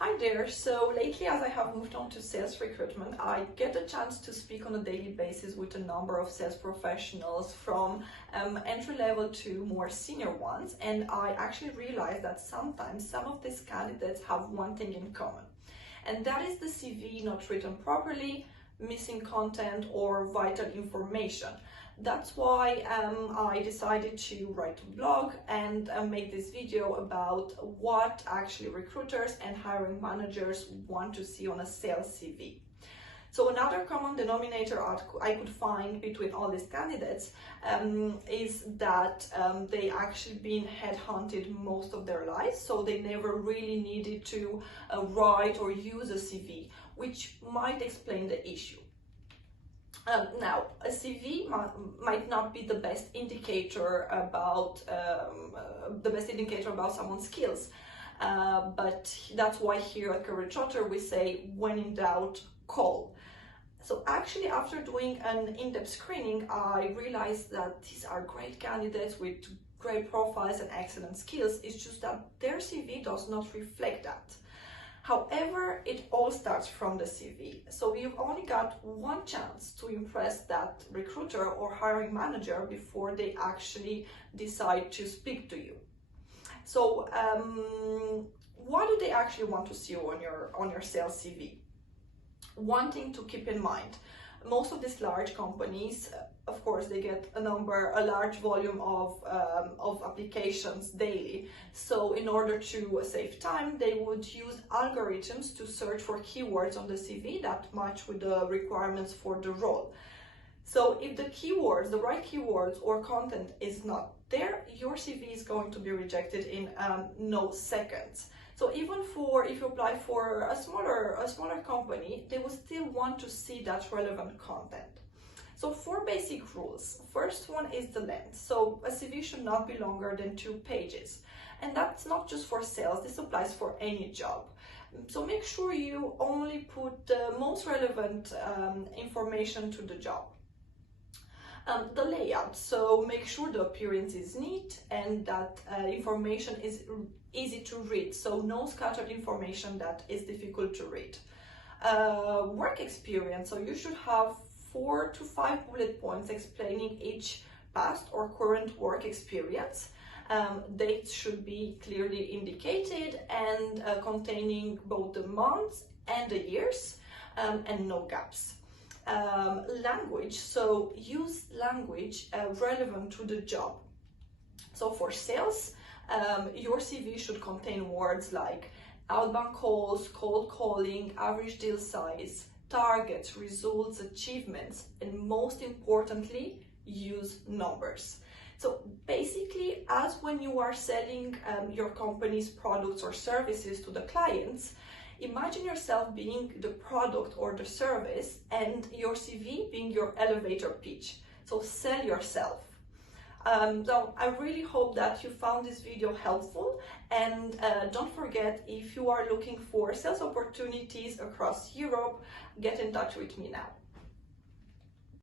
Hi there. So lately, as I have moved on to sales recruitment, I get a chance to speak on a daily basis with a number of sales professionals from entry level to more senior ones. And I actually realized that sometimes some of these candidates have one thing in common, and that is the CV not written properly, missing content or vital information. That's why I decided to write a blog and make this video about what actually recruiters and hiring managers want to see on a sales CV. So another common denominator I could find between all these candidates is that they actually been headhunted most of their lives, so they never really needed to write or use a CV, which might explain the issue. Now, a CV might not be the best indicator about someone's skills, but that's why here at Career Trotter we say, when in doubt, call. So actually, after doing an in-depth screening, I realized that these are great candidates with great profiles and excellent skills. It's just that their CV does not reflect that. However, it all starts from the CV. So you've only got one chance to impress that recruiter or hiring manager before they actually decide to speak to you. So what do they actually want to see on your sales CV? One thing to keep in mind: most of these large companies, of course, they get a large volume of applications daily. So in order to save time, they would use algorithms to search for keywords on the CV that match with the requirements for the role. So if the keywords, the right keywords or content is not there, your CV is going to be rejected in no seconds. So even if you apply for a smaller company, they will still want to see that relevant content. So 4 basic rules. First one is the length. So a CV should not be longer than 2 pages. And that's not just for sales, this applies for any job. So make sure you only put the most relevant information to the job. The layout, so make sure the appearance is neat and that information is easy to read, so no scattered information that is difficult to read. Work experience, so you should have 4 to 5 bullet points explaining each past or current work experience. Dates should be clearly indicated and containing both the months and the years, and no gaps. Language, so use language relevant to the job. So for sales, your CV should contain words like outbound calls, cold calling, average deal size, targets, results, achievements, and most importantly, use numbers. So basically, as when you are selling your company's products or services to the clients, imagine yourself being the product or the service and your CV being your elevator pitch. So sell yourself. So I really hope that you found this video helpful, and don't forget, if you are looking for sales opportunities across Europe, get in touch with me now.